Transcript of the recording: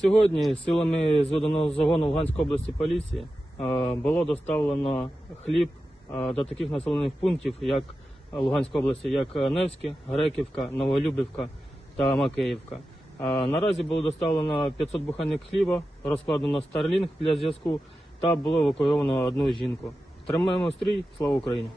Сьогодні силами зведеного загону Луганської області поліції е, було доставлено хліб е, до таких населених пунктів, як Луганська області, як Невське, Греківка, Новолюбівка та Макеївка. Е, наразі було доставлено 500 буханок хліба, розкладено старлінг для зв'язку та було евакуйовано одну жінку. Тримаємо стрій, слава Україні!